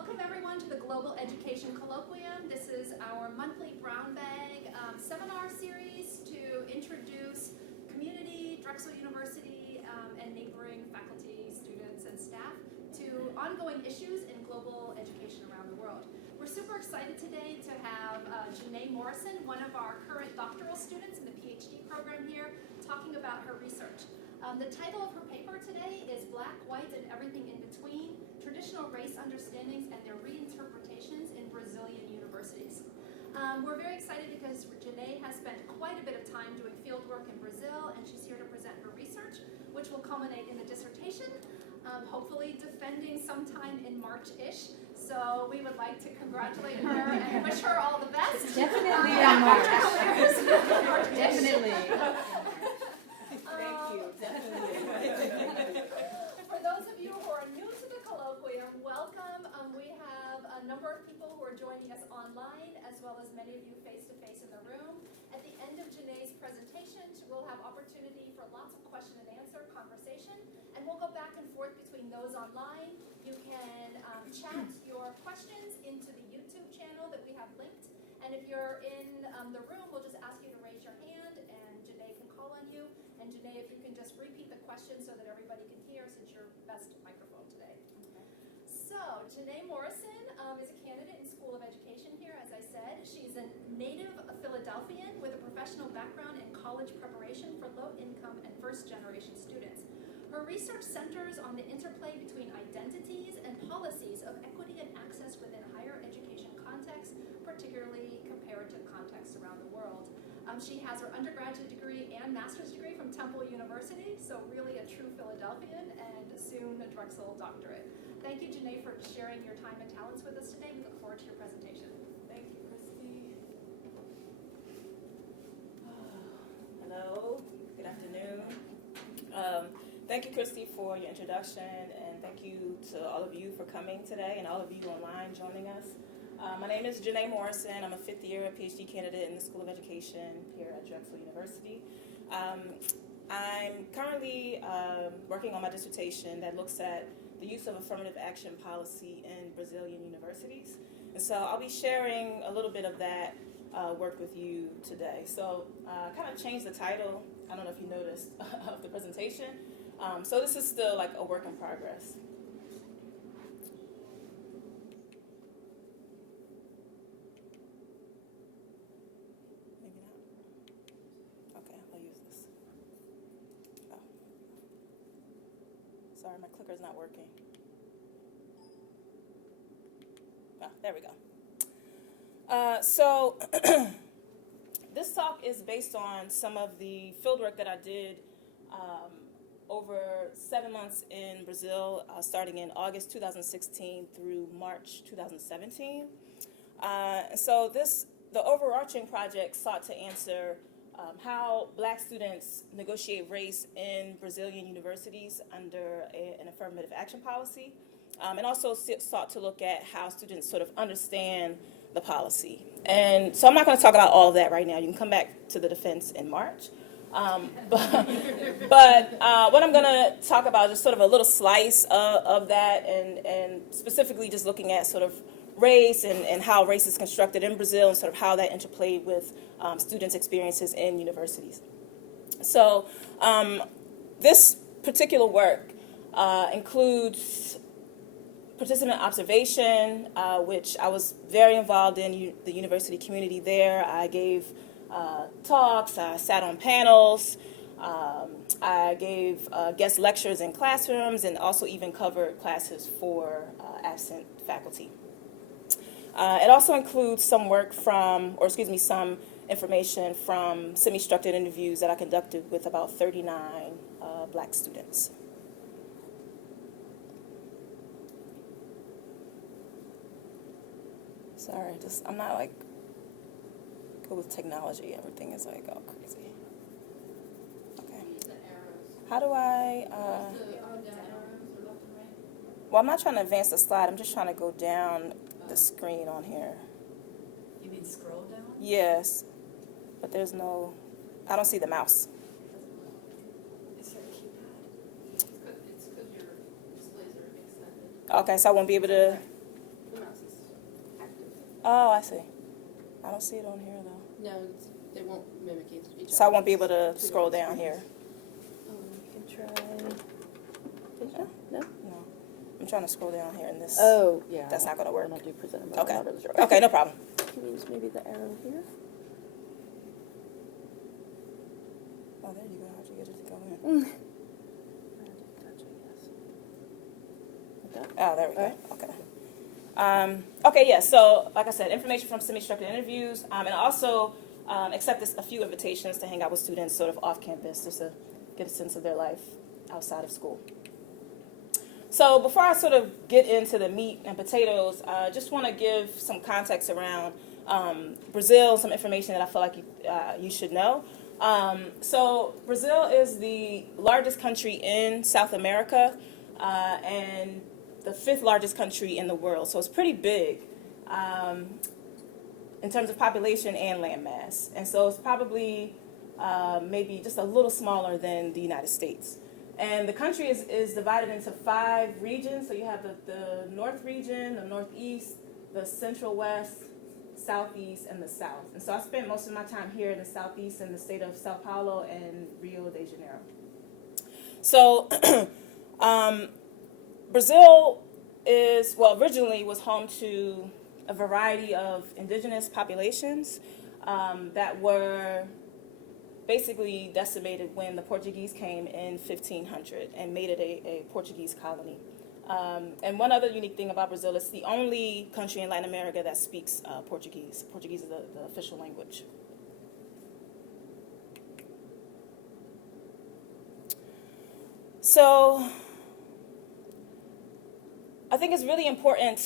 Welcome everyone to the Global Education Colloquium. This is our monthly brown bag seminar series to introduce community, Drexel University, and neighboring faculty, students, and staff to ongoing issues in global education around the world. We're super excited today to have Janae Morrison, one of our current doctoral students in the PhD program here, talking about her research. The title of her paper today is Black, White, and Everything in Between, Traditional Race Understandings and Their Reinterpretations in Brazilian Universities. We're very excited because Janae has spent quite a bit of time doing field work in Brazil, and she's here to present her research, which will culminate in a dissertation, hopefully defending sometime in March-ish. So we would like to congratulate her and wish her all the best. Definitely in March. Definitely. Thank you, definitely. For those of you who are new to the Colloquium, welcome. We have a number of people who are joining us online, as well as many of you face-to-face in the room. At the end of Janae's presentation, we'll have opportunity for lots of question and answer conversation, and we'll go back and forth between those online. You can chat your questions into the YouTube channel that we have linked, and if you're in the room, we'll just ask you to raise your hand, and Janae can call on you. And Janae, if you can just repeat the question so that everybody can hear, since you're best microphone today. Okay. So, Janae Morrison is a candidate in School of Education here, as I said. She's a native Philadelphian with a professional background in college preparation for low-income and first-generation students. Her research centers on the interplay between identities and policies of equity and access within higher education contexts, particularly compared to contexts around the world. She has her undergraduate degree and master's degree from Temple University, so really a true Philadelphian, and soon a Drexel doctorate. Thank you, Janae, for sharing your time and talents with us today. We look forward to your presentation. Thank you, Christy. Hello, good afternoon. Thank you, Christy, for your introduction, and thank you to all of you for coming today and all of you online joining us. My name is Janae Morrison. I'm a fifth-year PhD candidate in the School of Education here at Drexel University. I'm currently working on my dissertation that looks at the use of affirmative action policy in Brazilian universities. And so I'll be sharing a little bit of that work with you today. So I kind of changed the title, I don't know if you noticed, of the presentation. So this is still like a work in progress. Sorry, my clicker's not working. Oh, there we go. So this talk is based on some of the fieldwork that I did over 7 months in Brazil, starting in August 2016 through March 2017. So the overarching project sought to answer how Black students negotiate race in Brazilian universities under an affirmative action policy, and also sought to look at how students sort of understand the policy. And so I'm not going to talk about all of that right now. You can come back to the defense in March. But what I'm going to talk about is just sort of a little slice of that, and specifically just looking at sort of race and how race is constructed in Brazil and sort of how that interplayed with students' experiences in universities. So this particular work includes participant observation, which I was very involved in the university community there. I gave talks, I sat on panels, I gave guest lectures in classrooms, and also even covered classes for absent faculty. It also includes some work some information from semi-structured interviews that I conducted with about 39 Black students. Sorry, I'm not like good with technology. Everything is like all crazy. Okay. How do I? Well, I'm not trying to advance the slide. I'm just trying to go down the screen on here. You mean scroll down? Yes, but there's no. I don't see the mouse. Is there a keypad? It's because your displays are extended. Okay, so I won't be able to. But Oh, I see. I don't see it on here though. No, they won't mimic each other. So I won't be able to Two scroll different down here. screens. You can try. Did you? No? No. I'm trying to scroll down here in this. Oh, yeah. That's not gonna work. I'll do present. Okay. Not really sure. Okay, no problem. Can you use maybe the arrow here? Oh, there you go. How'd you get it to go in? Touch it, yes. Like that? Oh, there we go. Alright. Okay. Okay, yeah, so like I said, information from semi-structured interviews, and I also accept a few invitations to hang out with students sort of off campus just to get a sense of their life outside of school. So before I sort of get into the meat and potatoes, I just want to give some context around Brazil, some information that I feel like you should know. So Brazil is the largest country in South America, and the 5th largest country in the world, so it's pretty big in terms of population and land mass. And so it's probably maybe just a little smaller than the United States. And the country is divided into 5 regions. So you have the North region, the Northeast, the Central West, Southeast, and the South. And so I spent most of my time here in the Southeast in the state of Sao Paulo and Rio de Janeiro. So Brazil originally was home to a variety of indigenous populations that were basically decimated when the Portuguese came in 1500 and made it a Portuguese colony. And one other unique thing about Brazil, it's the only country in Latin America that speaks Portuguese. Portuguese is the official language. So I think it's really important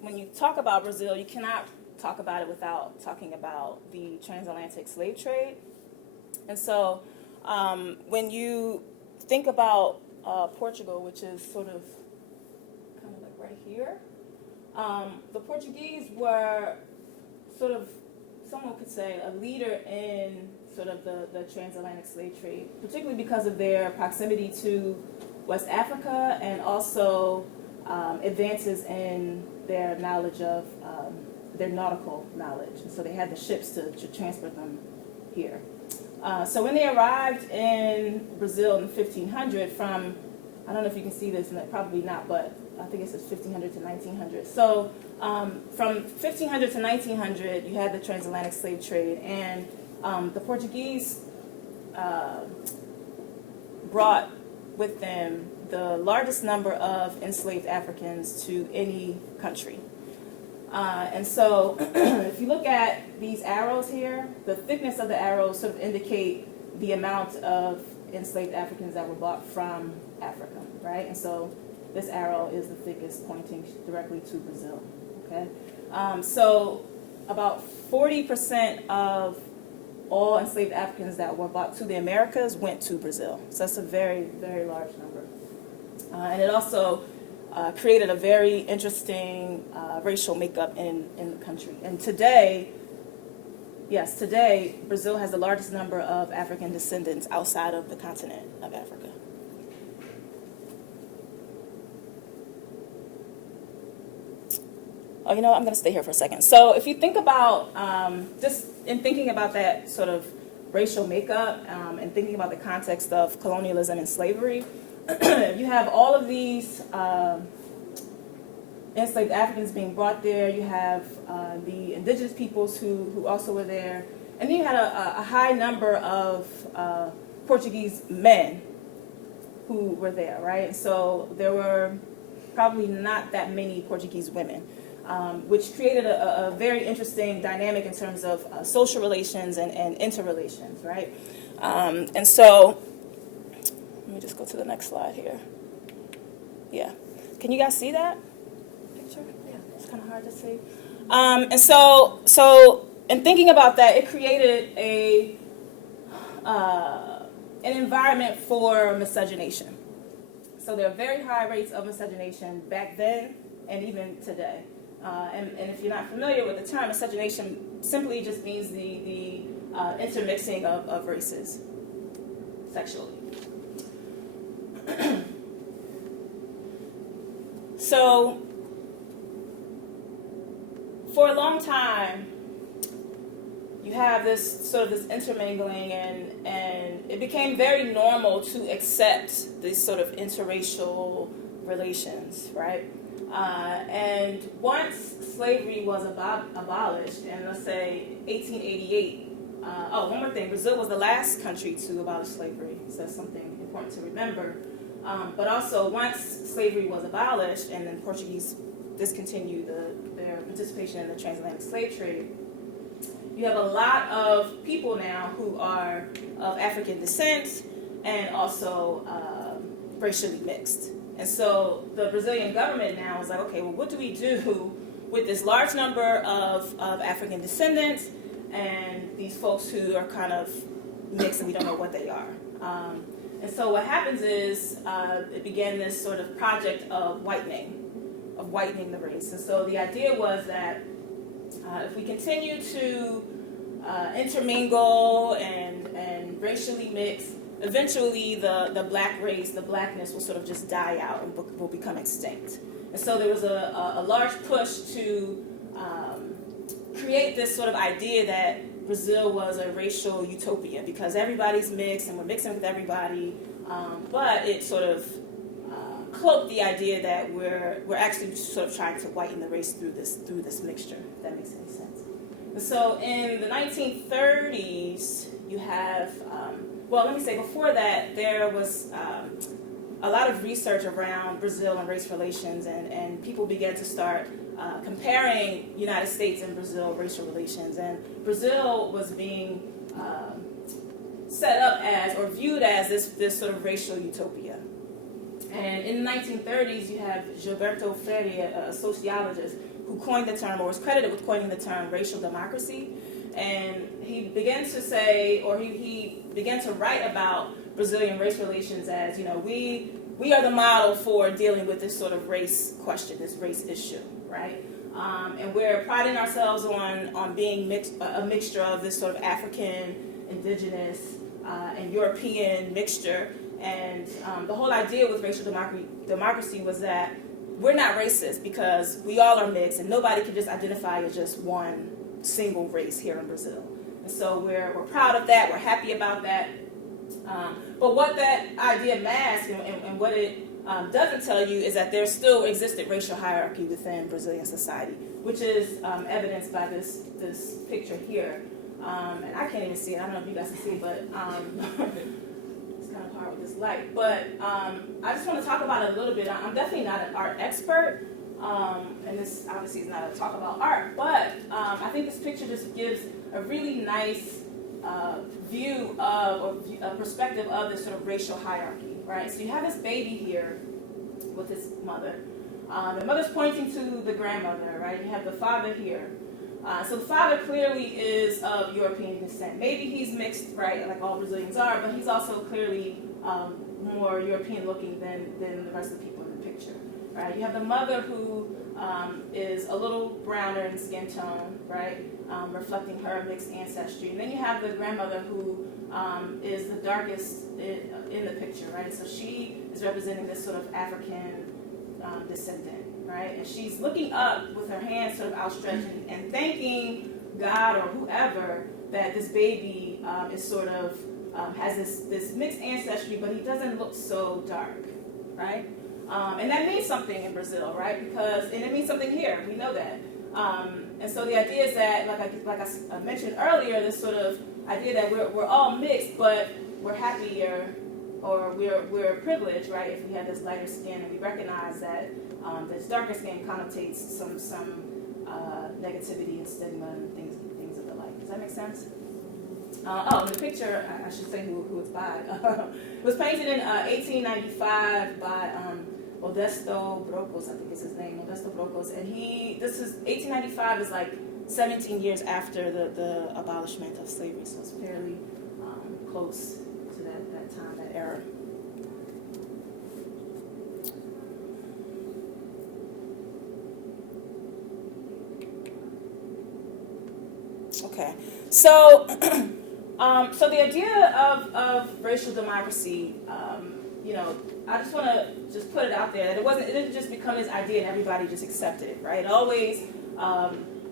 when you talk about Brazil, you cannot talk about it without talking about the transatlantic slave trade. And so when you think about Portugal, which is sort of kind of like right here, the Portuguese were sort of, someone could say, a leader in sort of the transatlantic slave trade, particularly because of their proximity to West Africa and also advances in their knowledge of their nautical knowledge. And so they had the ships to transport them here. So when they arrived in Brazil in 1500 from, I don't know if you can see this, probably not, but I think it says 1500 to 1900. So from 1500 to 1900, you had the transatlantic slave trade, and the Portuguese brought with them the largest number of enslaved Africans to any country. And so if you look at these arrows here, the thickness of the arrows sort of indicate the amount of enslaved Africans that were brought from Africa, right? And so this arrow is the thickest, pointing directly to Brazil, okay? So about 40% of all enslaved Africans that were brought to the Americas went to Brazil. So that's a very, very large number. And it also created a very interesting racial makeup in the country. And today, Brazil has the largest number of African descendants outside of the continent of Africa. Oh, you know what? I'm going to stay here for a second. So if you think about, just in thinking about that sort of racial makeup and thinking about the context of colonialism and slavery, you have all of these enslaved Africans being brought there. You have the indigenous peoples who also were there. And then you had a high number of Portuguese men who were there, right? And so there were probably not that many Portuguese women, which created a very interesting dynamic in terms of social relations and interrelations, right? And so let me just go to the next slide here. Yeah. Can you guys see that picture? Yeah. It's kind of hard to see. And so in thinking about that, it created an environment for miscegenation. So there are very high rates of miscegenation back then and even today. And if you're not familiar with the term, miscegenation simply just means the intermixing of races sexually. So for a long time, you have this sort of this intermingling, and it became very normal to accept these sort of interracial relations, right? And once slavery was abolished, and let's say 1888, one more thing, Brazil was the last country to abolish slavery, so that's something important to remember. But also, once slavery was abolished and then Portuguese discontinued their participation in the transatlantic slave trade, you have a lot of people now who are of African descent and also racially mixed. And so the Brazilian government now is like, okay, well, what do we do with this large number of African descendants and these folks who are kind of mixed and we don't know what they are? And so what happens is it began this sort of project of whitening the race. And so the idea was that if we continue to intermingle and racially mix, eventually the black race, the blackness will sort of just die out and will become extinct. And so there was a large push to create this sort of idea that Brazil was a racial utopia because everybody's mixed and we're mixing with everybody, but it sort of cloaked the idea that we're actually sort of trying to whiten the race through this mixture, if that makes any sense. And so in the 1930s, you have, well, let me say before that, there was a lot of research around Brazil and race relations, and people began to start comparing United States and Brazil racial relations. And Brazil was being set up as, or viewed as, this sort of racial utopia. And in the 1930s, you have Gilberto Freire, a sociologist, who coined the term, or was credited with coining the term racial democracy. And he began to say, or he began to write about Brazilian race relations as, you know, we are the model for dealing with this sort of race question, this race issue, right? And we're priding ourselves on being a mixture of this sort of African, indigenous, and European mixture. And the whole idea with racial democracy was that we're not racist because we all are mixed and nobody can just identify as just one single race here in Brazil. And so we're proud of that, we're happy about that. But what that idea masks and what it doesn't tell you is that there still existed racial hierarchy within Brazilian society, which is evidenced by this picture here. And I can't even see it, I don't know if you guys can see it, but it's kind of hard with this light. But I just want to talk about it a little bit. I'm definitely not an art expert, and this obviously is not a talk about art, but I think this picture just gives a really nice view of, or a perspective of this sort of racial hierarchy, right? So you have this baby here with his mother. The mother's pointing to the grandmother, right? You have the father here. So the father clearly is of European descent. Maybe he's mixed, right, like all Brazilians are, but he's also clearly more European looking than the rest of the people in the picture, right? You have the mother who is a little browner in skin tone, right, reflecting her mixed ancestry. And then you have the grandmother who is the darkest in the picture, right? So she is representing this sort of African descendant, right? And she's looking up with her hands sort of outstretched and thanking God or whoever that this baby is sort of has this mixed ancestry, but he doesn't look so dark, right? And that means something in Brazil, right? And it means something here. We know that. And so the idea is that, like I mentioned earlier, this sort of idea that we're all mixed, but we're happier or we're privileged, right? If we have this lighter skin, and we recognize that this darker skin connotates some negativity and stigma and things of the like. Does that make sense? The picture, I should say who it's by. It was painted in 1895 by Modesto Brocos, I think is his name, Modesto Brocos. And 1895 is like 17 years after the abolishment of slavery, so it's fairly close to that time, that era. Okay, so so the idea of racial democracy, I just want to just put it out there that it didn't just become this idea and everybody just accepted it, right? It always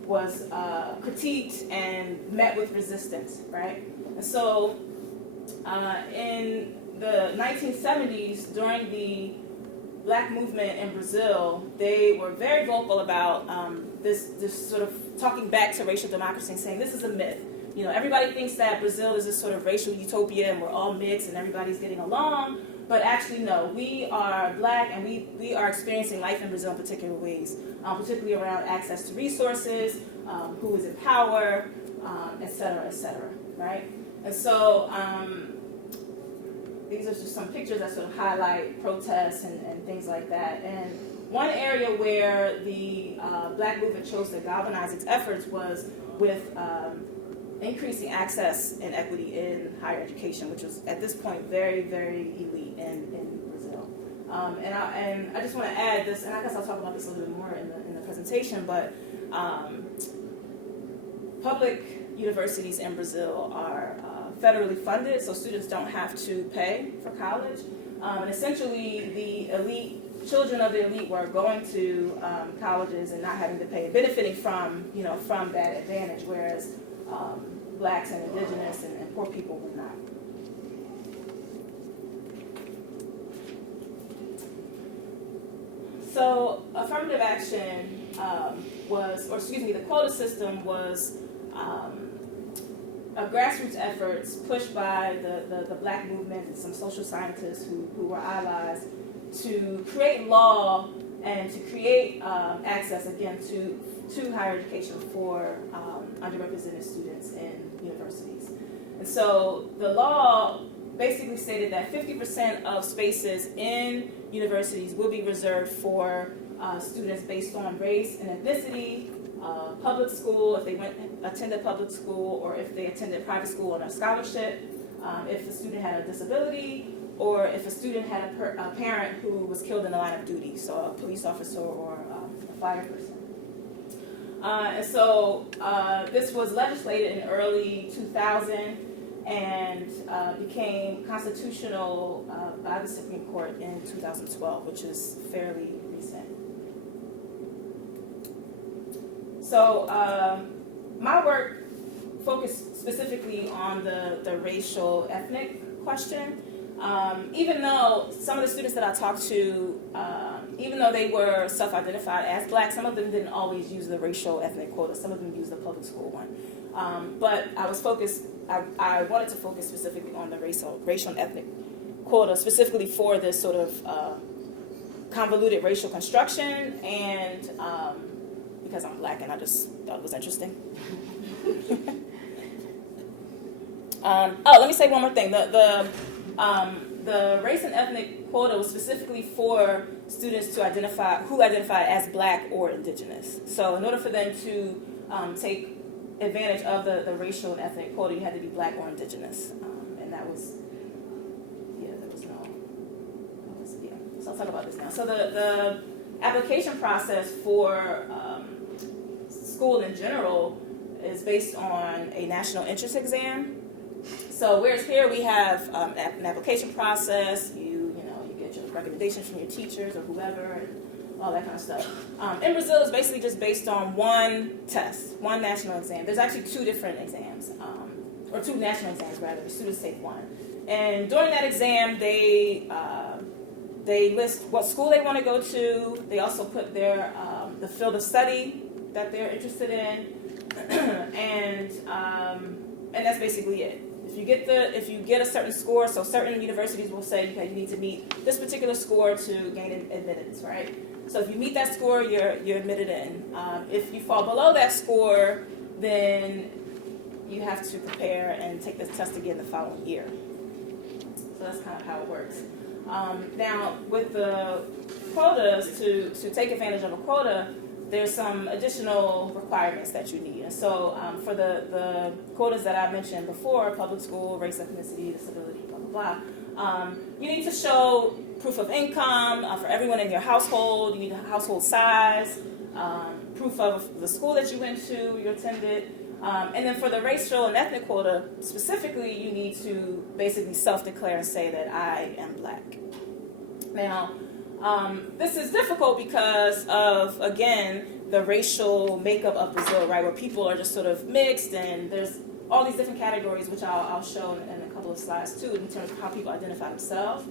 critiqued and met with resistance, right? And so in the 1970s, during the Black movement in Brazil, they were very vocal about this sort of talking back to racial democracy and saying this is a myth. You know, everybody thinks that Brazil is this sort of racial utopia and we're all mixed and everybody's getting along, but actually no, we are Black and we are experiencing life in Brazil in particular ways, particularly around access to resources, who is in power, et cetera, right? And so these are just some pictures that sort of highlight protests and things like that. And one area where the Black movement chose to galvanize its efforts was with increasing access and equity in higher education, which was at this point very, very elite in Brazil. And I just want to add this, and I guess I'll talk about this a little bit more in the presentation, but public universities in Brazil are federally funded, so students don't have to pay for college. And essentially, the elite, children of the elite were going to colleges and not having to pay, benefiting from that advantage, whereas Blacks and Indigenous and poor people would not. So affirmative action the quota system was a grassroots efforts pushed by the Black movement and some social scientists who were allies to create law and to create access, again, to higher education for underrepresented students in universities. And so the law basically stated that 50% of spaces in universities will be reserved for students based on race and ethnicity, public school, if they attended public school, or if they attended private school on a scholarship, if the student had a disability, or if a student had a parent who was killed in the line of duty, so a police officer or a fire person. And so this was legislated in early 2000 and became constitutional by the Supreme Court in 2012, which is fairly recent. So my work focused specifically on the racial ethnic question. Even though some of the students that I talked to, even though they were self-identified as Black, some of them didn't always use the racial ethnic quota. Some of them used the public school one. But I wanted to focus specifically on the racial and ethnic quota, specifically for this sort of convoluted racial construction, and because I'm Black and I just thought it was interesting. Let me say one more thing. The race and ethnic quota was specifically for students who identify as Black or Indigenous. So in order for them to take advantage of the racial and ethnic quota, you had to be Black or Indigenous. And that was so I'll talk about this now. So the application process for school in general is based on a national interest exam. So whereas here we have an application process, you get your recommendations from your teachers or whoever, and all that kind of stuff. In Brazil, it's basically just based on one test, one national exam. There's actually two different exams, or two national exams rather. The students take one, and during that exam, they list what school they want to go to. They also put their the field of study that they're interested in, and that's basically it. If you get a certain score, so certain universities will say, okay, you need to meet this particular score to gain admittance, right? So if you meet that score, you're admitted in. If you fall below that score, then you have to prepare and take this test again the following year. So that's kind of how it works. Now, with the quotas, to take advantage of a quota, there's some additional requirements that you need. And so for the quotas that I mentioned before, public school, race, ethnicity, disability, blah, blah, blah, you need to show proof of income for everyone in your household. You need a household size, proof of the school that you went to, you attended. And then for the racial and ethnic quota, specifically, you need to basically self-declare and say that I am Black. Now, this is difficult because of, again, the racial makeup of Brazil, right, where people are just sort of mixed, and there's all these different categories, which I'll show in a couple of slides too, in terms of how people identify themselves.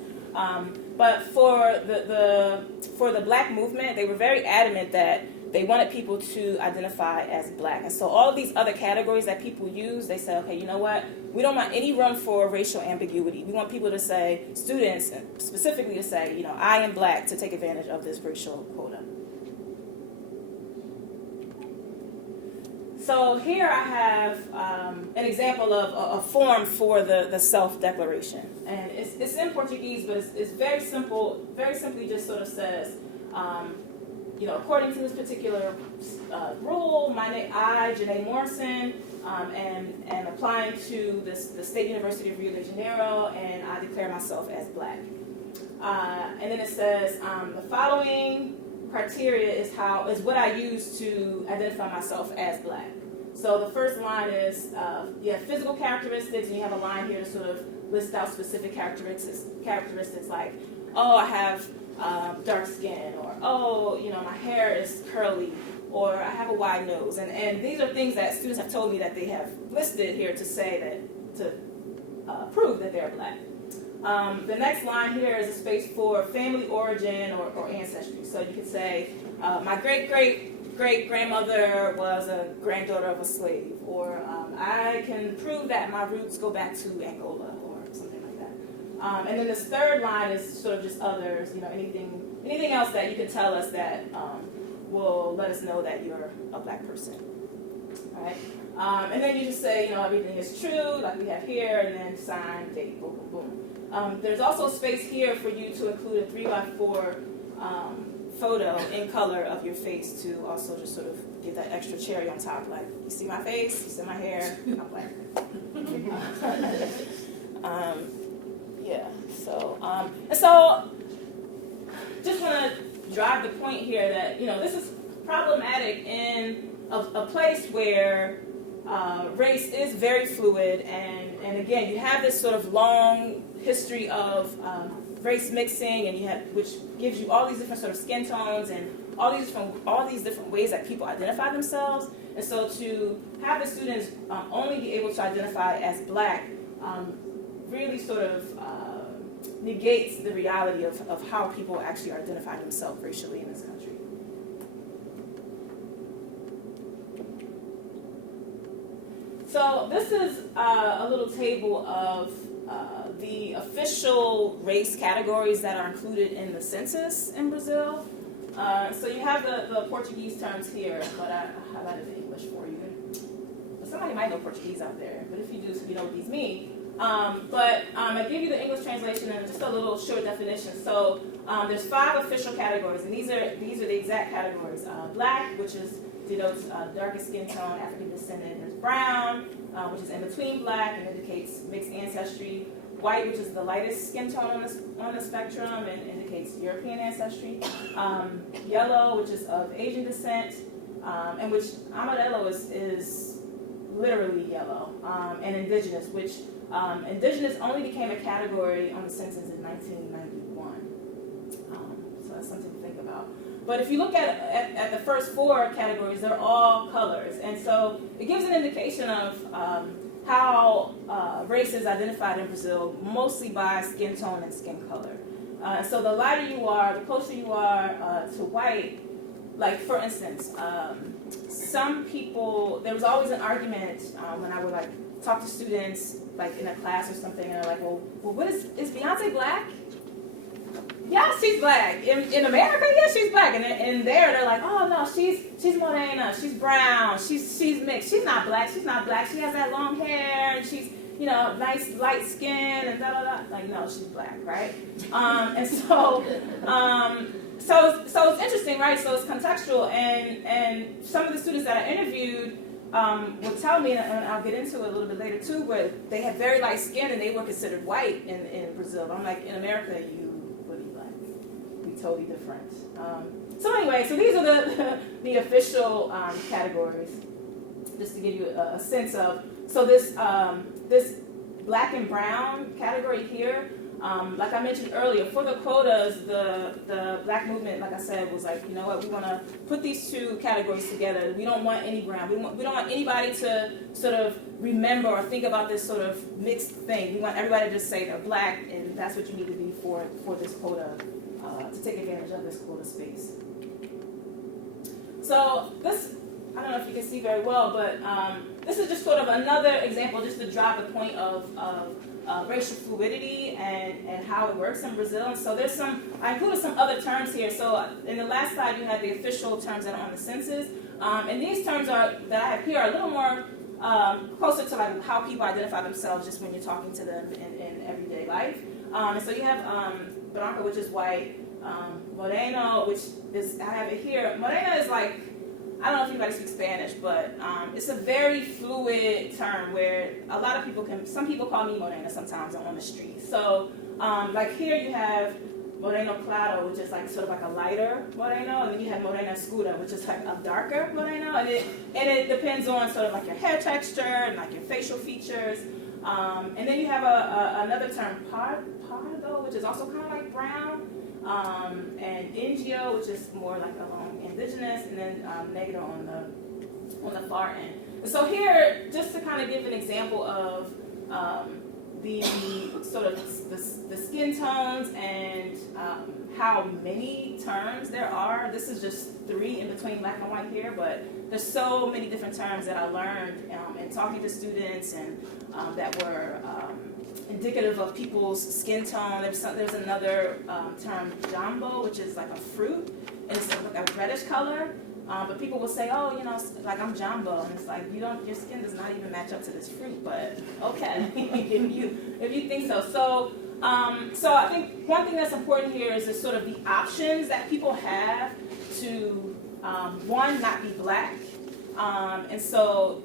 But for the Black movement, they were very adamant that they wanted people to identify as Black. And so all of these other categories that people use, they said, okay, you know what? We don't want any room for racial ambiguity. We want people to say, students specifically to say, you know, I am Black, to take advantage of this racial quota. So here I have an example of a form for the self-declaration. And it's in Portuguese, but it's very simple, very simply just sort of says, you know, according to this particular rule, I, Janae Morrison, and applying to the State University of Rio de Janeiro, and I declare myself as Black. And then it says, the following criteria is what I use to identify myself as Black. So the first line is, you have physical characteristics, and you have a line here to sort of list out specific characteristics like, oh, I have dark skin, or oh, you know, my hair is curly, or I have a wide nose, and these are things that students have told me that they have listed here to say that, to prove that they're Black. The next line here is a space for family origin or ancestry. So you could say, my great-great-great-grandmother was a granddaughter of a slave, or I can prove that my roots go back to Angola, or something like that. And then this third line is sort of just others, you know, anything else that you can tell us that will let us know that you're a Black person. All right? And then you just say, you know, everything is true, like we have here, and then sign, date, boom, boom, boom. There's also space here for you to include a 3x4 photo in color of your face to also just sort of get that extra cherry on top. Like, you see my face, you see my hair, I'm Black. Yeah, so, and so, just want to drive the point here that, you know, this is problematic in a place where race is very fluid, and again, you have this sort of long history of race mixing, and which gives you all these different sort of skin tones and all these different ways that people identify themselves. And so to have the students only be able to identify as Black really sort of negates the reality of how people actually identify themselves racially in this country. So this is a little table of the official race categories that are included in the census in Brazil. So you have the Portuguese terms here, but I highlighted the English for you. Somebody might know Portuguese out there, but if you do, you know what these mean. But I give you the English translation and just a little short definition. So there's 5 official categories, and these are the exact categories. Black, which denotes darkest skin tone, African descendant. There's brown, which is in between Black and indicates mixed ancestry. White, which is the lightest skin tone on the spectrum and indicates European ancestry. Yellow, which is of Asian descent, and which amarelo is literally yellow. And indigenous, which indigenous only became a category on the census in 1991. So that's something to think about. But if you look at the first 4 categories, they're all colors. And so it gives an indication of how race is identified in Brazil, mostly by skin tone and skin color. So the lighter you are, the closer you are to white, like for instance, some people, there was always an argument when I would like talk to students like in a class or something, and they're like, well what is Beyonce Black? Yeah, she's Black. In America, yeah, she's Black. And there, they're like, oh no, she's Morena, she's brown, she's mixed. She's not Black. She has that long hair, and she's, you know, nice light skin, and da da da. Like, no, she's Black, right? And so it's interesting, right? So it's contextual, and some of the students that I interviewed would tell me, and I'll get into it a little bit later too, where they had very light skin and they were considered white in Brazil. But I'm like, in America, you would be Black. Be totally different. So anyway, so these are the official categories, just to give you a sense of. So this Black and brown category here, Like I mentioned earlier, for the quotas, the Black movement, like I said, was like, you know what, we want to put these two categories together. We don't want any brown. We don't want anybody to sort of remember or think about this sort of mixed thing. We want everybody to just say they're Black, and that's what you need to be for this quota, to take advantage of this quota space. So this, I don't know if you can see very well, but this is just sort of another example just to drive the point of racial fluidity and how it works in Brazil. And so there's I included some other terms here. So in the last slide, you had the official terms that are on the census. And these terms that I have here are a little more closer to like how people identify themselves just when you're talking to them in everyday life. And so you have Branca, which is white, Morena, which is, I have it here. Morena is like, I don't know if anybody speaks Spanish, but it's a very fluid term where a lot of people some people call me Morena sometimes on the street. So like here you have Moreno Claro, which is like sort of like a lighter Moreno, and then you have Morena Escura, which is like a darker Moreno, and it depends on sort of like your hair texture and like your facial features. And then you have another term, Pardo, which is also kind of like brown, and Ingio, which is more like along indigenous, and then Negro on the far end. And so here, just to kind of give an example of the sort of the skin tones and how many terms there are. This is just 3 in between black and white here, but there's so many different terms that I learned in talking to students and that were indicative of people's skin tone. There's another term, jambo, which is like a fruit, and it's like a reddish color. But people will say, oh, you know, like I'm jambo, and it's like your skin does not even match up to this fruit. But okay, if you think so. So I think one thing that's important here is sort of the options that people have to one, not be black, and so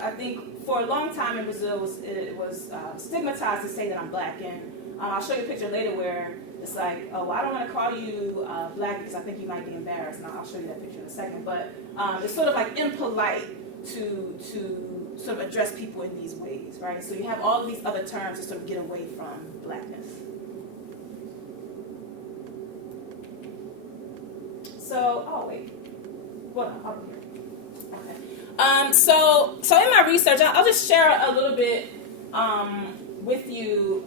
I think for a long time in Brazil it was stigmatized to say that I'm black, and I'll show you a picture later where it's like, oh, well, I don't want to call you black because I think you might be embarrassed, and I'll show you that picture in a second. But it's sort of like impolite to sort of address people in these ways, right? So you have all of these other terms to sort of get away from blackness. So, oh wait, hold on, I'll be here. Okay. So in my research, I'll just share a little bit with you.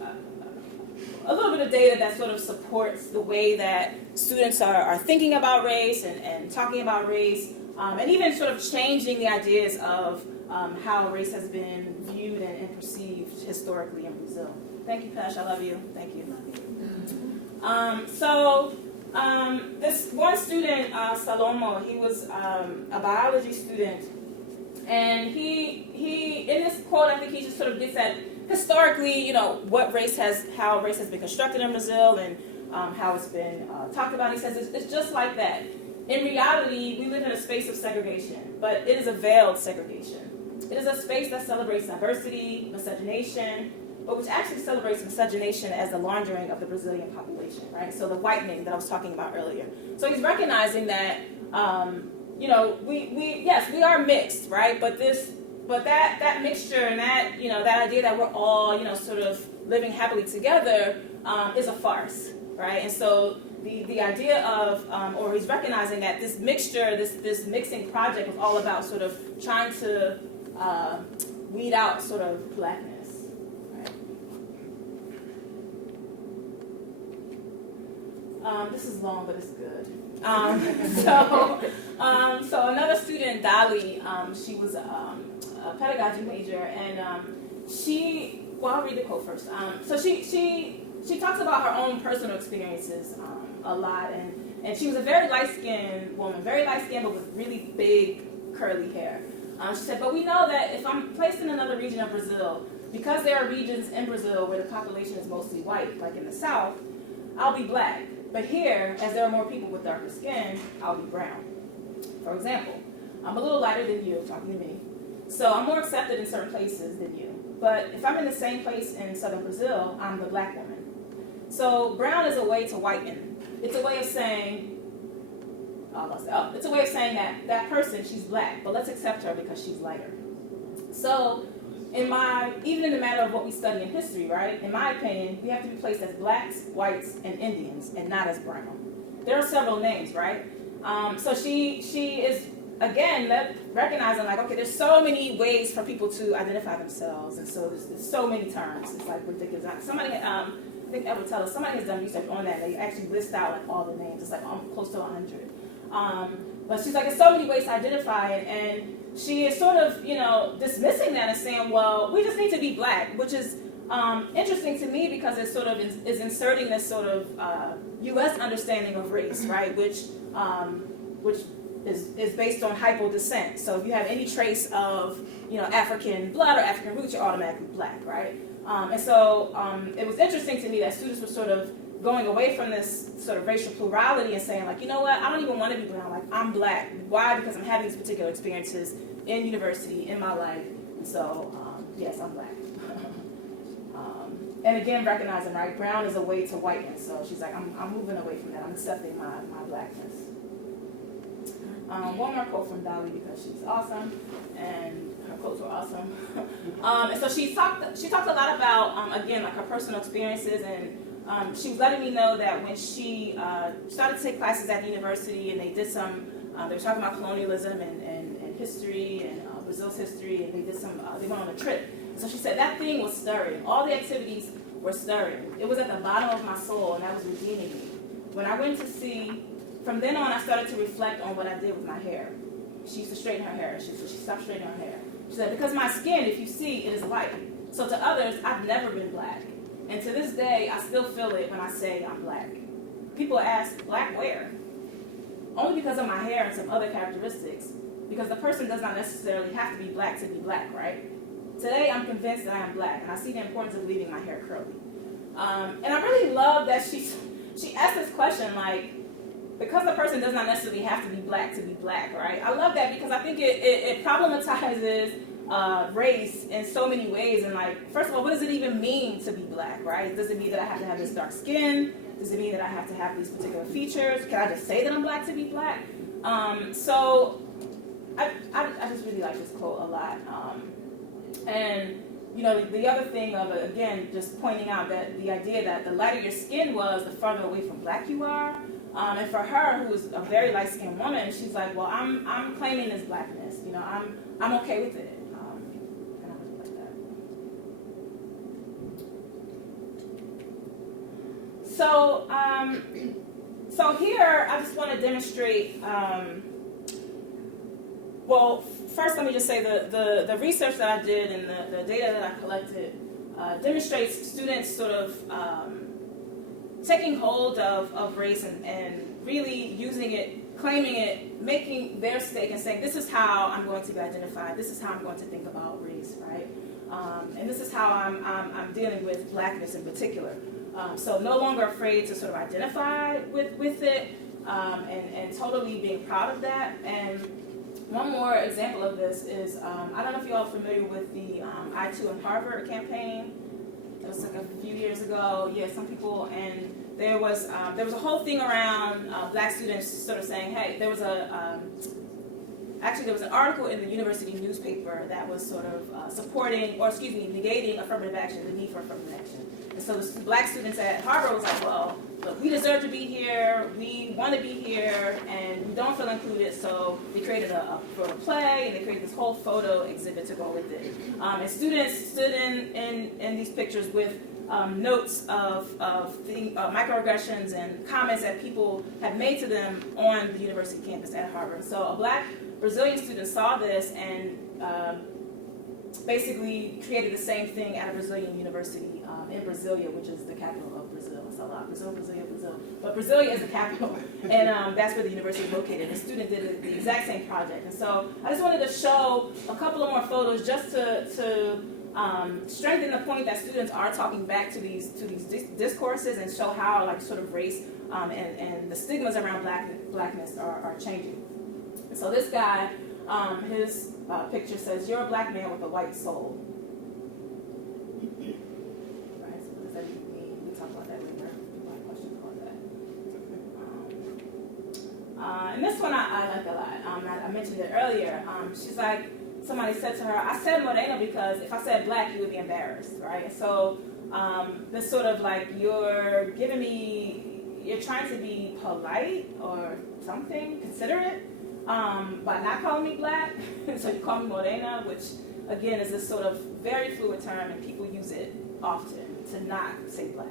A little bit of data that sort of supports the way that students are thinking about race and talking about race, and even sort of changing the ideas of how race has been viewed and perceived historically in Brazil. Thank you, Pesh. I love you. Thank you. This one student, Salomo, he was a biology student, and he in this quote, I think he just sort of gets at historically, you know, how race has been constructed in Brazil and how it's been talked about. He says it's just like that. In reality, we live in a space of segregation, but it is a veiled segregation. It is a space that celebrates diversity, miscegenation, but which actually celebrates miscegenation as the laundering of the Brazilian population, right? So the whitening that I was talking about earlier. So he's recognizing that, you know, we are mixed, right? But that mixture and that, you know, that idea that we're all, you know, sort of living happily together is a farce, right? And so the idea of, or he's recognizing that this mixture, this mixing project was all about sort of trying to weed out sort of blackness, right? This is long, but it's good. So another student, Dali, she was a pedagogy major, and I'll read the quote first. So she talks about her own personal experiences a lot, and she was a very light-skinned woman, but with really big curly hair. She said, but we know that if I'm placed in another region of Brazil, because there are regions in Brazil where the population is mostly white, like in the South, I'll be black. But here, as there are more people with darker skin, I'll be brown. For example, I'm a little lighter than you, talking to me, so I'm more accepted in certain places than you. But if I'm in the same place in southern Brazil, I'm the black woman. So brown is a way to whiten. It's a way of saying, that person, she's black, but let's accept her because she's lighter. So even in the matter of what we study in history, right? In my opinion, we have to be placed as blacks, whites, and Indians, and not as brown. There are several names, right? So she is, again, recognizing, like, okay, there's so many ways for people to identify themselves, and so there's so many terms. It's like ridiculous. Somebody, I think Edward Teller, somebody has done research on that. They actually list out like all the names. It's like close to 100. But she's like, there's so many ways to identify it, and she is sort of, dismissing that and saying, well, we just need to be black, which is interesting to me because it sort of is inserting this sort of U.S. understanding of race, right, which is based on hypo descent. So if you have any trace of, African blood or African roots, you're automatically black, right? And so it was interesting to me that students were sort of going away from this sort of racial plurality and saying, like, you know what, I don't even want to be brown, like, I'm black. Why? Because I'm having these particular experiences in university, in my life, and so, yes, I'm black. And again, recognizing, right, brown is a way to whiteness, so she's like, I'm moving away from that, I'm accepting my blackness. One more quote from Dolly because she's awesome, and her quotes were awesome. And so she talked a lot about, again, like her personal experiences, and she was letting me know that when she started to take classes at the university, and they did some, they were talking about colonialism and history and Brazil's history, and they went on a trip. So she said that thing was stirring. All the activities were stirring. It was at the bottom of my soul, and that was redeeming me. When I went to see, from then on, I started to reflect on what I did with my hair. She used to straighten her hair. She stopped straightening her hair. She said, because my skin, if you see, it is white. So to others, I've never been black. And to this day, I still feel it when I say I'm black. People ask, black where? Only because of my hair and some other characteristics. Because the person does not necessarily have to be black, right? Today, I'm convinced that I am black, and I see the importance of leaving my hair curly. And I really love that she asked this question, like, because the person does not necessarily have to be black, right? I love that because I think it problematizes race in so many ways. And, like, first of all, what does it even mean to be black, right? Does it mean that I have to have this dark skin? Does it mean that I have to have these particular features? Can I just say that I'm black to be black? So I just really like this quote a lot. And, the other thing of, again, just pointing out that the idea that the lighter your skin was, the farther away from black you are. And for her, who was a very light-skinned woman, she's like, well, I'm claiming this blackness. I'm okay with it. And I really like that. So here, I just want to demonstrate, well, first let me just say the research that I did and the data that I collected demonstrates students sort of taking hold of race and really using it, claiming it, making their stake and saying, this is how I'm going to be identified, this is how I'm going to think about race, right? And this is how I'm dealing with blackness in particular. So no longer afraid to sort of identify with it and totally being proud of that. And one more example of this is, I don't know if you all are familiar with the I Too in Harvard campaign. It was like a few years ago. Yeah, some people, and there was a whole thing around black students sort of saying, hey, there was an article in the university newspaper that was sort of negating affirmative action, the need for affirmative action. And so the black students at Harvard was like, well, look, we deserve to be here, we want to be here, and we don't feel included, so they created a photo play, and they created this whole photo exhibit to go with it. And students stood in these pictures with notes of microaggressions and comments that people had made to them on the university campus at Harvard. So a black Brazilian student saw this and basically created the same thing at a Brazilian university in Brasilia, which is the capital of Brazil. It's a lot. Brazil. But Brasilia is the capital, and that's where the university is located. The student did the exact same project. And so I just wanted to show a couple of more photos just to strengthen the point that students are talking back to these discourses and show how, like, sort of race and the stigmas around blackness are changing. And so this guy, his picture says, "You're a black man with a white soul." Right, so what does that even mean? We'll talk about that later. People have questions about that. And this one I like a lot. I mentioned it earlier. She's like, somebody said to her, I said Morena because if I said black, you would be embarrassed, right? So this sort of like you're trying to be polite or something, considerate, by not calling me black. So you call me Morena, which again is this sort of very fluid term, and people use it often to not say black.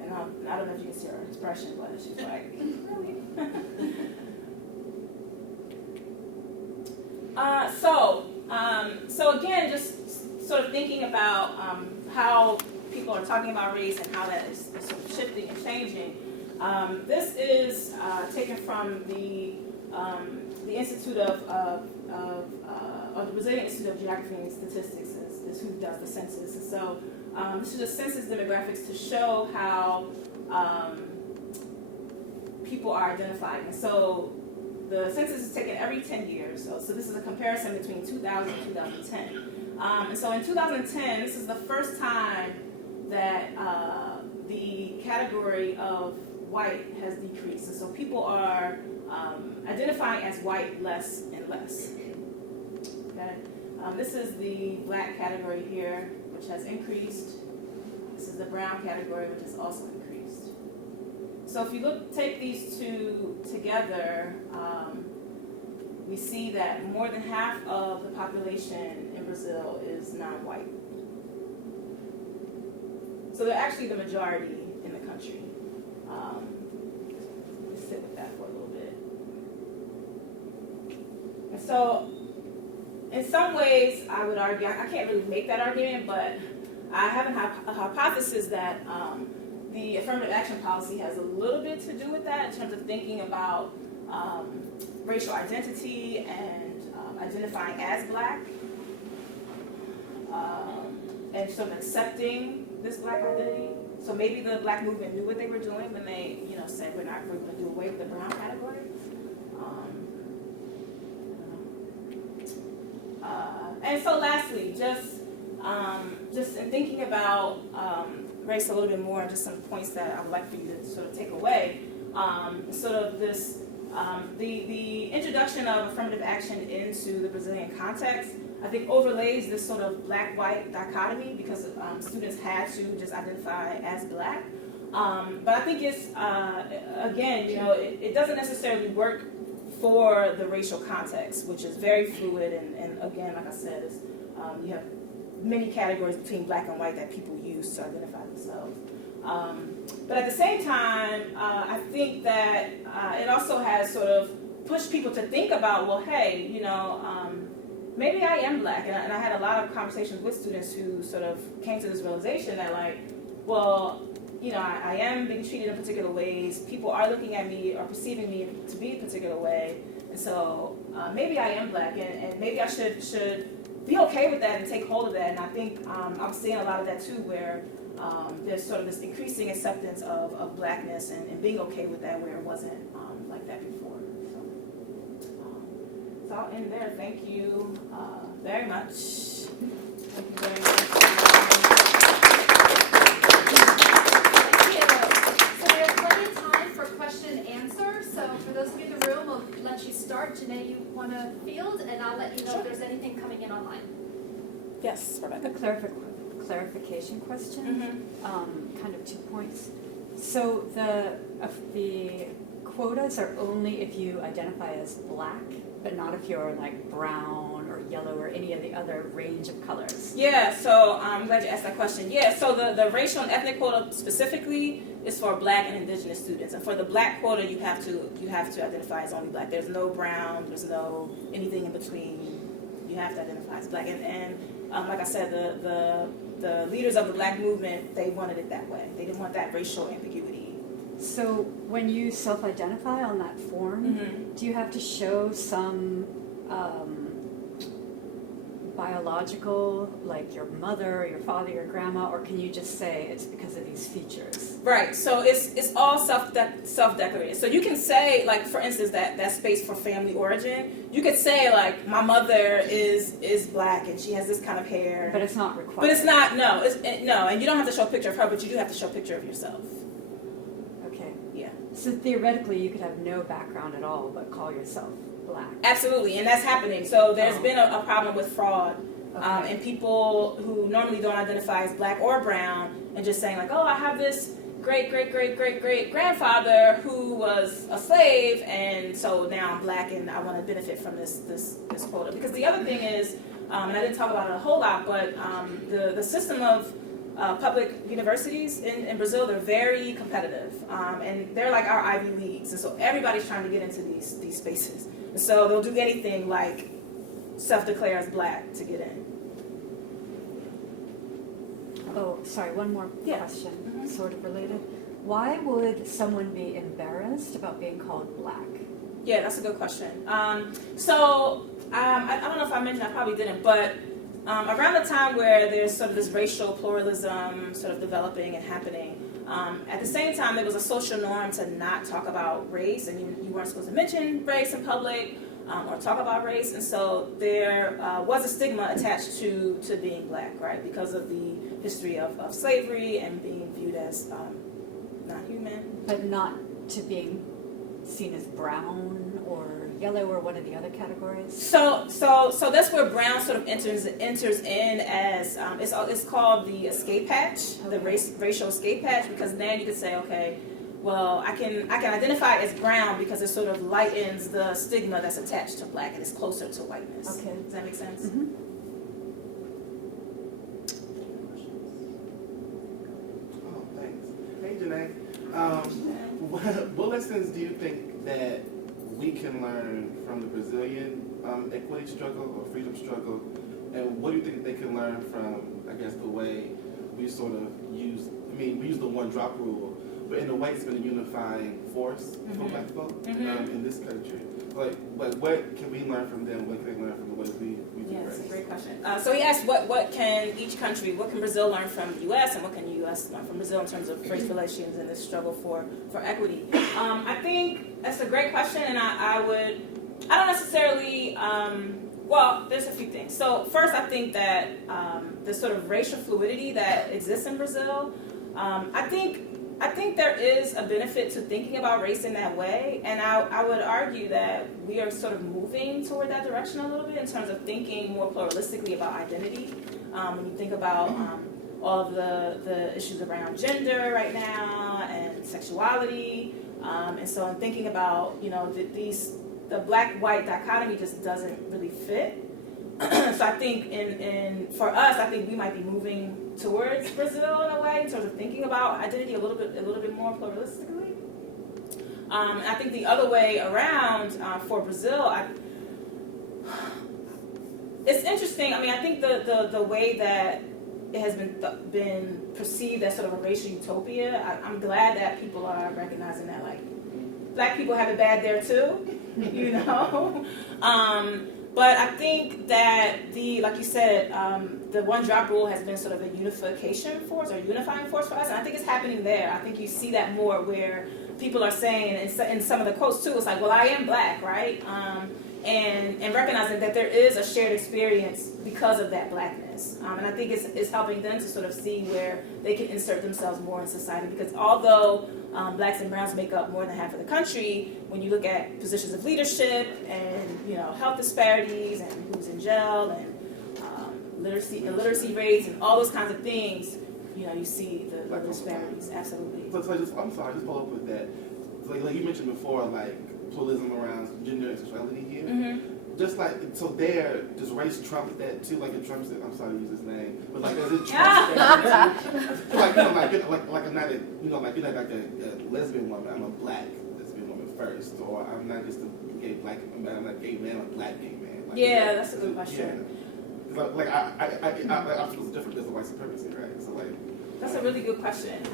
And I don't know if you can see her expression, but she's like, really? So again, just sort of thinking about how people are talking about race and how that is sort of shifting and changing. This is taken from the Institute or the Brazilian Institute of Geography and Statistics is who does the census. And so this is just census demographics to show how people are identifying. And so the census is taken every 10 years. So this is a comparison between 2000 and 2010. And so in 2010, this is the first time that the category of white has decreased. And so people are identifying as white less and less. Okay? This is the black category here, which has increased. This is the brown category, which has also increased. So if you take these two together, we see that more than half of the population in Brazil is non-white. So they're actually the majority in the country. Let's sit with that for a little bit. And so in some ways, I would argue, I can't really make that argument, but I have a hypothesis that the affirmative action policy has a little bit to do with that in terms of thinking about racial identity and identifying as black, and sort of accepting this black identity. So maybe the black movement knew what they were doing when they, said we're going to do away with the brown category. And so lastly, just in thinking about race a little bit more, and just some points that I would like for you to sort of take away, sort of this, the introduction of affirmative action into the Brazilian context, I think overlays this sort of black-white dichotomy because students had to just identify as black. But I think it's, again, it doesn't necessarily work for the racial context, which is very fluid, and again, like I said, is, you have many categories between black and white that people use to identify themselves. But at the same time, I think that it also has sort of pushed people to think about, well, hey, maybe I am black. And I had a lot of conversations with students who sort of came to this realization that, like, well, I am being treated in particular ways. People are looking at me or perceiving me to be a particular way. And so maybe I am black, and maybe I should be okay with that and take hold of that. And I think I'm seeing a lot of that too, where there's sort of this increasing acceptance of blackness and being okay with that, where it wasn't like that before. So I'll end there. Thank you very much. Thank you very much. Janae, you want to field, and I'll let you know if there's anything coming in online. Yes, Rebecca. A clarification question, kind of 2 points. So the quotas are only if you identify as black, but not if you're like brown or yellow or any of the other range of colors. Yeah, so I'm glad you asked that question. Yeah, so the racial and ethnic quota specifically is for black and indigenous students, and for the black quota you have to identify as only black. There's no brown, there's no anything in between. You have to identify as black, and like I said, the leaders of the black movement, they wanted it that way. They didn't want that racial ambiguity. So when you self-identify on that form, do you have to show some biological, like your mother, your father, your grandma, or can you just say it's because of these features? Right. So it's all self-decorated. So you can say, like, for instance, that space for family origin. You could say, like, my mother is black and she has this kind of hair. But it's not required. But it's not. No. No. And you don't have to show a picture of her, but you do have to show a picture of yourself. Okay. Yeah. So theoretically, you could have no background at all, but call yourself black. Absolutely, and that's happening. So there's been a problem with fraud. Okay. And people who normally don't identify as black or brown and just saying like, oh, I have this great grandfather who was a slave, and so now I'm black and I want to benefit from this quota. Because the other thing is, and I didn't talk about it a whole lot, but the system of public universities in Brazil, they're very competitive, and they're like our Ivy Leagues, and so everybody's trying to get into these spaces. And so they'll do anything like self-declare as black to get in. Oh, sorry, one more Yeah. question, sort of related. Why would someone be embarrassed about being called black? Yeah, that's a good question. I don't know if I mentioned, I probably didn't, but around the time where there's sort of this racial pluralism sort of developing and happening, at the same time there was a social norm to not talk about race, and you weren't supposed to mention race in public or talk about race, and so there was a stigma attached to being black, right, because of the history of slavery and being viewed as not human. But not to being seen as brown or yellow or one of the other categories? So that's where brown sort of enters in as it's called the escape hatch, the racial escape hatch, because then you could say, okay, well, I can identify as brown because it sort of lightens the stigma that's attached to black and it's closer to whiteness. Okay. Does that make sense? Mm-hmm. Oh, thanks. Hey, Janae. What lessons do you think that we can learn from the Brazilian equity struggle or freedom struggle, and what do you think they can learn from, I guess, the way we sort of use, we use the one drop rule, but in a way it's been a unifying force for black folk in this country. Like what can we learn from them? What can they learn from the way we do Yeah, that's a race? great question. So he asked what can each country, what can Brazil learn from the U.S. and what can the U.S. learn from Brazil in terms of race relations and this struggle for equity. I think that's a great question, and I don't necessarily, well, there's a few things. So first, I think that the sort of racial fluidity that exists in Brazil, I think there is a benefit to thinking about race in that way, and I would argue that we are sort of moving toward that direction a little bit in terms of thinking more pluralistically about identity. When you think about all of the issues around gender right now and sexuality, and so I'm thinking about, the black-white dichotomy just doesn't really fit. So I think for us, I think we might be moving towards Brazil in a way in terms of thinking about identity a little bit more pluralistically. And I think the other way around for Brazil, it's interesting. I mean, I think the way that it has been perceived as sort of a racial utopia, I'm glad that people are recognizing that, like, black people have it bad there too, But I think that like you said, the one drop rule has been sort of a unification force or unifying force for us, and I think it's happening there. I think you see that more where people are saying, in some of the quotes too, it's like, well, I am black, right? And recognizing that there is a shared experience because of that blackness. And I think it's helping them to sort of see where they can insert themselves more in society, because although blacks and browns make up more than half of the country, when you look at positions of leadership and health disparities and who's in jail and illiteracy rates and all those kinds of things, you see the disparities. Absolutely. So I'm sorry, just follow up with that. So like you mentioned before, like pluralism around gender and sexuality here. Mm-hmm. Just like, so there, does race trump that too? Like it trumps it, I'm sorry to use his name, but like does it trump that too? Like, like I'm not like a lesbian woman, I'm a black lesbian woman first, or I'm not just a gay black man, I'm not a gay man, I'm a black gay man. Like, Yeah, that's a good question. Yeah. Like I feel it's different because of white supremacy, right? So like. That's a really good question.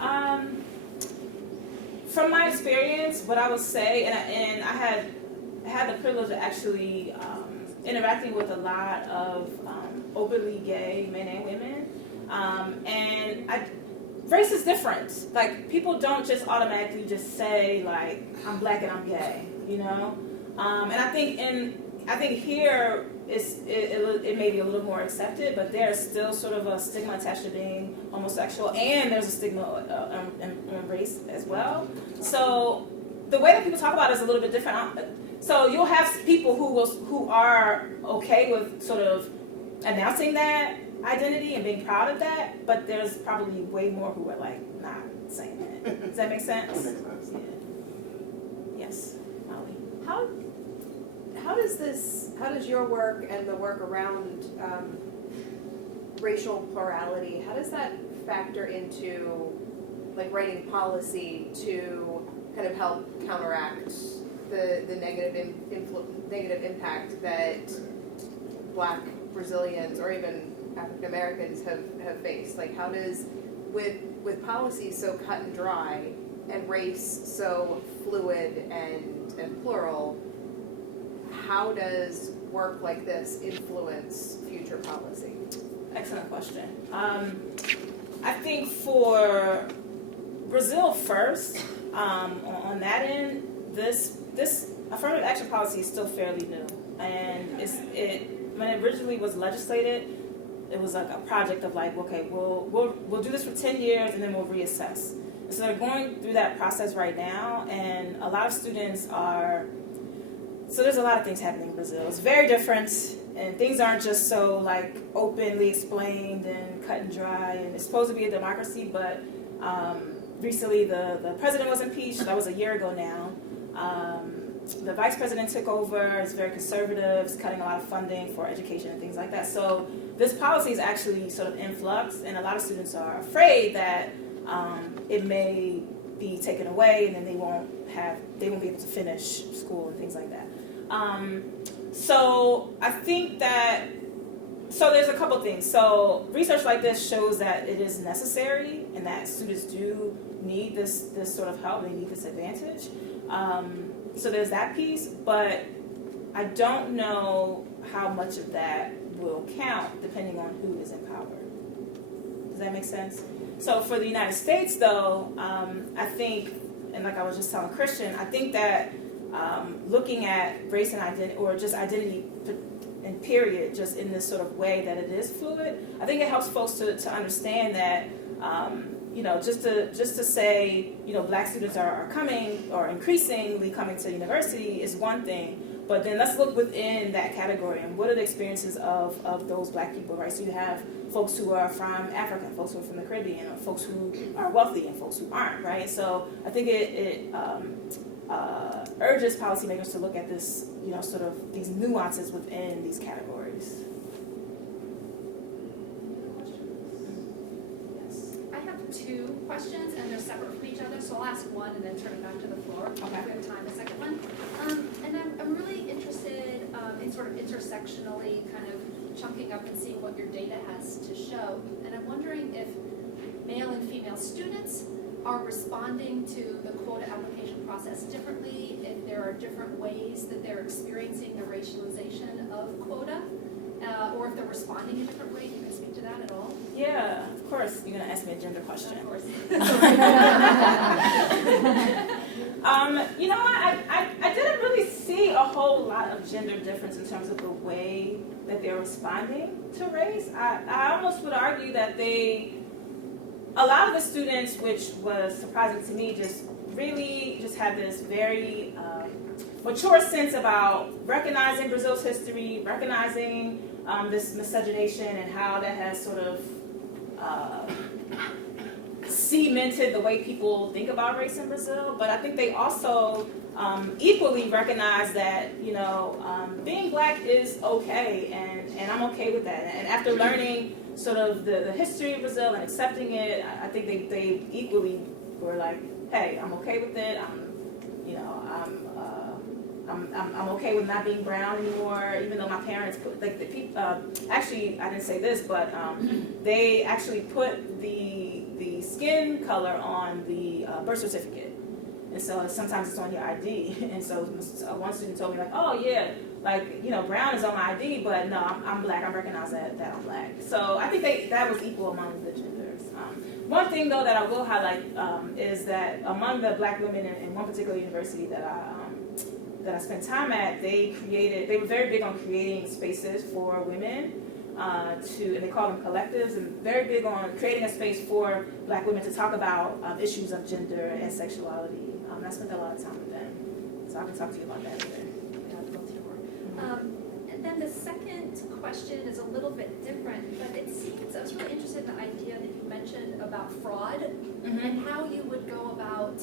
From my experience, what I would say, and I had the privilege of actually interacting with a lot of openly gay men and women, and race is different. Like, people don't just automatically just say, like, I'm black and I'm gay, and I think here it may be a little more accepted, but there's still sort of a stigma attached to being homosexual, and there's a stigma in race as well. So the way that people talk about it is a little bit different. So you'll have people who are okay with sort of announcing that identity and being proud of that, but there's probably way more who are like not saying that. Does that make sense? That makes sense. Yeah. Yes, Molly. How does your work and the work around racial plurality, how does that factor into like writing policy to kind of help counteract the negative impact that Black Brazilians or even African Americans have faced? Like, how does, with policy so cut and dry and race so fluid and plural, how does work like this influence future policy? Excellent question. I think for Brazil first, on that end, this affirmative action policy is still fairly new, and when it originally was legislated, it was like a project of like, okay, we'll do this for 10 years and then we'll reassess. And so they're going through that process right now, and a lot of students are. So there's a lot of things happening in Brazil. It's very different, and things aren't just so like openly explained and cut and dry. And it's supposed to be a democracy, but recently the president was impeached. That was a year ago now. The vice president took over. It's very conservative. It's cutting a lot of funding for education and things like that. So this policy is actually sort of in flux, and a lot of students are afraid that it may be taken away, and then they won't be able to finish school and things like that. So I think that, so there's a couple things. So research like this shows that it is necessary and that students do need this sort of help. They need this advantage. So there's that piece, but I don't know how much of that will count depending on who is in power. Does that make sense? So for the United States, though, I think, and like I was just telling Christian, I think that looking at race and identity, or just identity and period, just in this sort of way that it is fluid, I think it helps folks to understand that, just to say, Black students are coming or increasingly coming to university is one thing, but then let's look within that category and what are the experiences of those Black people, right? So you have folks who are from Africa, folks who are from the Caribbean, or folks who are wealthy and folks who aren't, right? So I think it urges policymakers to look at this, sort of these nuances within these categories. I have two questions, and they're separate from each other, so I'll ask one and then turn it back to the floor. Okay. If we have time, a second one. And I'm really interested in sort of intersectionally kind of chunking up and seeing what your data has to show. And I'm wondering if male and female students are responding to the quota application process differently, if there are different ways that they're experiencing the racialization of quota, or if they're responding in a different way. You can speak to that at all? Yeah, of course. You're going to ask me a gender question. Of course. I didn't really see a whole lot of gender difference in terms of the way that they're responding to race. I almost would argue that a lot of the students, which was surprising to me, just really just had this very mature sense about recognizing Brazil's history, recognizing this miscegenation and how that has sort of cemented the way people think about race in Brazil. But I think they also equally recognize that, being Black is okay, and I'm okay with that. And after learning sort of the history of Brazil and accepting it, I think they equally were like, hey, I'm okay with it. I'm okay with not being brown anymore, even though my parents put, like, the people, actually, I didn't say this, but they actually put the skin color on the birth certificate. And so sometimes it's on your ID. And so one student told me, like, oh, yeah, like, brown is on my ID, but no, I'm Black. I recognize that I'm Black. So I think that was equal among the genders. One thing, though, that I will highlight is that among the Black women in one particular university that I spent time at, they were very big on creating spaces for women and they call them collectives, and very big on creating a space for Black women to talk about issues of gender and sexuality. I spent a lot of time with them, so I can talk to you about that later. And then the second question is a little bit different, but it seems, I was really interested in the idea that you mentioned about fraud and how you would go about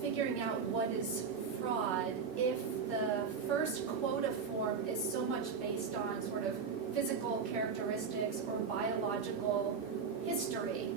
figuring out what is fraud if the first quota form is so much based on sort of physical characteristics or biological history,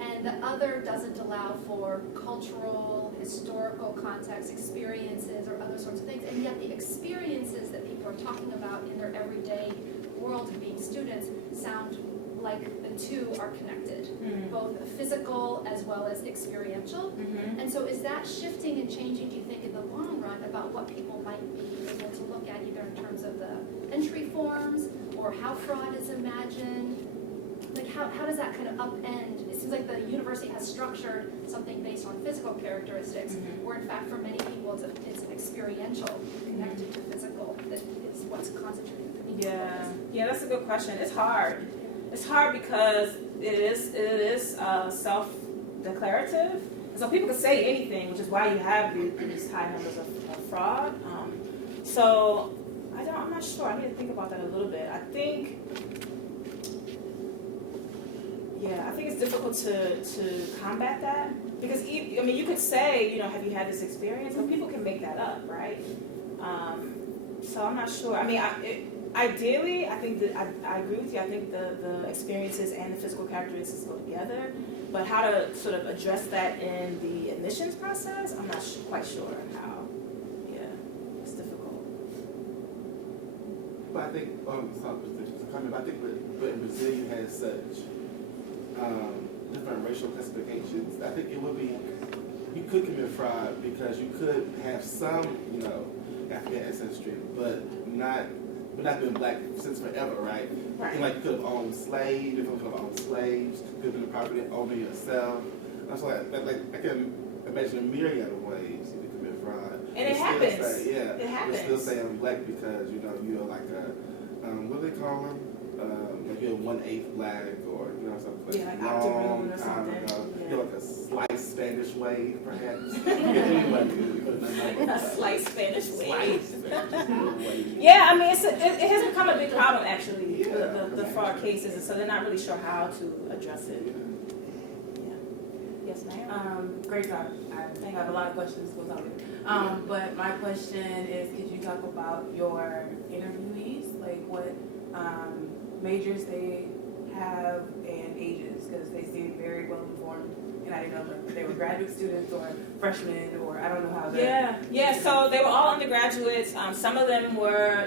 and the other doesn't allow for cultural, historical context, experiences, or other sorts of things, and yet the experiences that people are talking about in their everyday world of being students sound like the two are connected, both physical as well as experiential. And so is that shifting and changing, do you think, in the long run about what people might be able to look at, either in terms of the entry forms or how fraud is imagined? Like how does that kind of upend? It seems like the university has structured something based on physical characteristics, where in fact for many people it's an experiential connected to physical that is what's concentrating the meaning. Yeah, that's a good question. It's hard. It's hard because it is self-declarative, so people can say anything, which is why you have these high numbers of fraud. So I'm not sure. I need to think about that a little bit. I think it's difficult to combat that because you could say, have you had this experience? But people can make that up, right? So I'm not sure. Ideally, I think that I agree with you. I think the experiences and the physical characteristics go together. But how to sort of address that in the admissions process, I'm not quite sure how. Yeah, it's difficult. But I think, I think in Brazil you had such different racial classifications. I think it would be, you could commit fraud because you could have some, African ancestry, but not been black since forever, right? Right. And like you could have owned slaves, you could have owned slaves, could have been a property owner yourself. And so I can imagine a myriad of ways you could commit fraud. And it happens. It happens. Still say I'm black because you're like a what do they call them? Like you're 1/8 black, or something like long octoroon or time something. ago. Yeah. You're like a sliced Spanish wave, perhaps. A slight Spanish wave. Wave. Yeah, it has become a big problem actually, the fraud cases, and so they're not really sure how to address it. Yeah. Yes, ma'am. Great job. I have a lot of questions to go talk but my question is, could you talk about your interviewees, like what majors they have and ages, because they seem very well informed, and I didn't know if they were graduate students or freshmen, or I don't know how that. Yeah. So they were all undergraduates. Some of them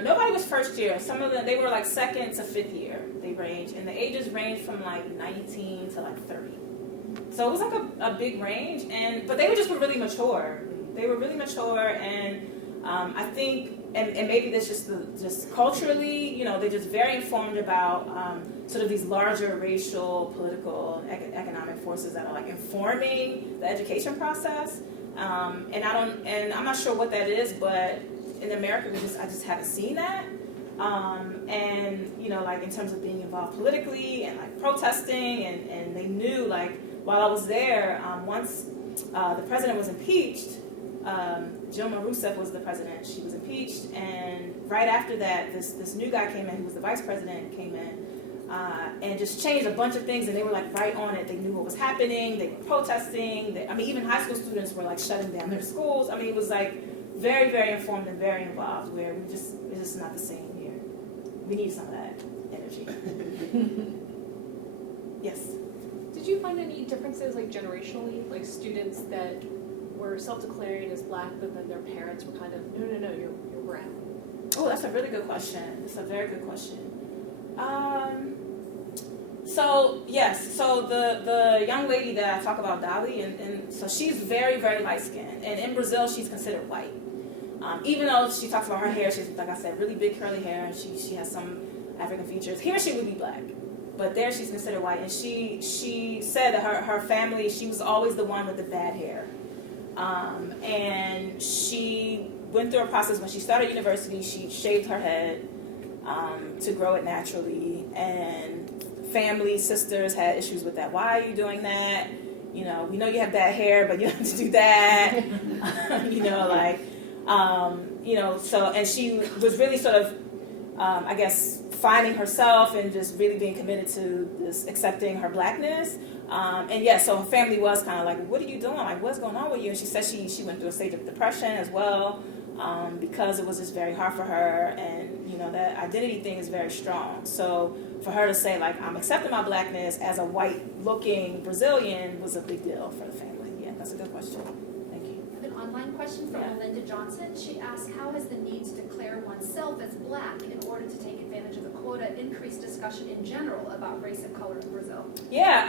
nobody was first year. Some of them, they were like second to fifth year. They range, and the ages range from like 19 to like 30. So it was like a big range, but they were really mature. They were really mature, and I think, and maybe that's just culturally, they're just very informed about sort of these larger racial, political, economic forces that are like informing the education process. And I'm not sure what that is, but in America, I just haven't seen that. And like in terms of being involved politically and like protesting, and they knew, like, while I was there, once the president was impeached, Dilma Rousseff was the president. She was impeached, and right after that, this new guy came in, who was the vice president, came in and just changed a bunch of things, and they were like right on it. They knew what was happening. They were protesting. Even high school students were like shutting down their schools. It was like very, very informed and very involved. Where it's just not the same here. We need some of that energy. Yes. Did you find any differences, like generationally, like students that were self-declaring as black, but then their parents were kind of, no, you're brown? Oh, that's a really good question. It's a very good question. So the young lady that I talk about, Dali, and so she's very, very light-skinned, and in Brazil she's considered white. Even though she talks about her hair, she's, like I said, really big curly hair, and she has some African features. Here she would be black, but there she's considered white, and she said that her family, she was always the one with the bad hair. And she went through a process when she started university. She shaved her head to grow it naturally, and family, sisters had issues with that. Why are you doing that? We know you have bad hair, but you don't have to do that. you know, so, and she was really sort of, I guess, finding herself and just really being committed to this, accepting her blackness. And yeah, so her family was kind of like, what are you doing? Like, what's going on with you? And she said she went through a stage of depression as well, because it was just very hard for her. And, you know, that identity thing is very strong. So for her to say, like, I'm accepting my blackness as a white-looking Brazilian was a big deal for the family. Yeah, that's a good question. Thank you. I have an online question from Melinda Johnson. She asked, how has the need to declare oneself as black in order to take advantage of the quota increased discussion in general about race and color in Brazil? Yeah,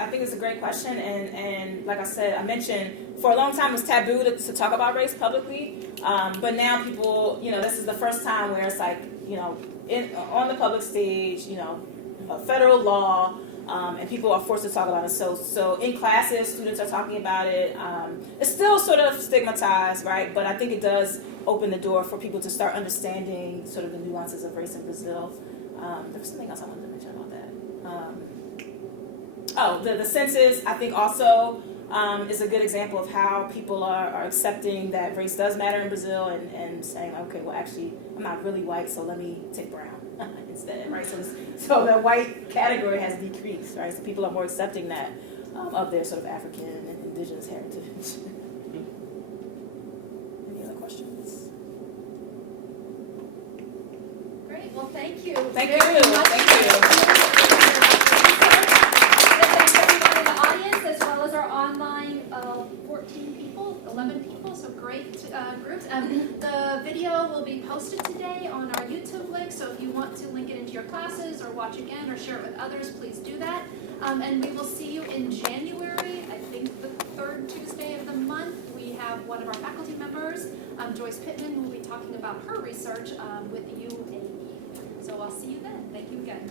I think it's a great question, and like I said, I mentioned for a long time it was taboo to talk about race publicly, but now people, you know, this is the first time where it's like, you know, on the public stage, you know, federal law, and people are forced to talk about it. So in classes, students are talking about it. It's still sort of stigmatized, right? But I think it does open the door for people to start understanding sort of the nuances of race in Brazil. There was something else I wanted to mention about that. The census, I think also is a good example of how people are accepting that race does matter in Brazil and saying, okay, well, actually, I'm not really white, so let me take brown instead, right? So the white category has decreased, right? So people are more accepting that of their sort of African and indigenous heritage. Any other questions? Great, well, thank you. Thank very you. much. Thank you. Thanks everyone in the audience as well as our online 14 people, 11 people, so great groups. The video will be posted today on our YouTube link, so if you want to link it into your classes or watch again or share it with others, please do that. And we will see you in January, I think the third Tuesday of the month. We have one of our faculty members, Joyce Pittman, who will be talking about her research with UAE. So I'll see you then. Thank you again.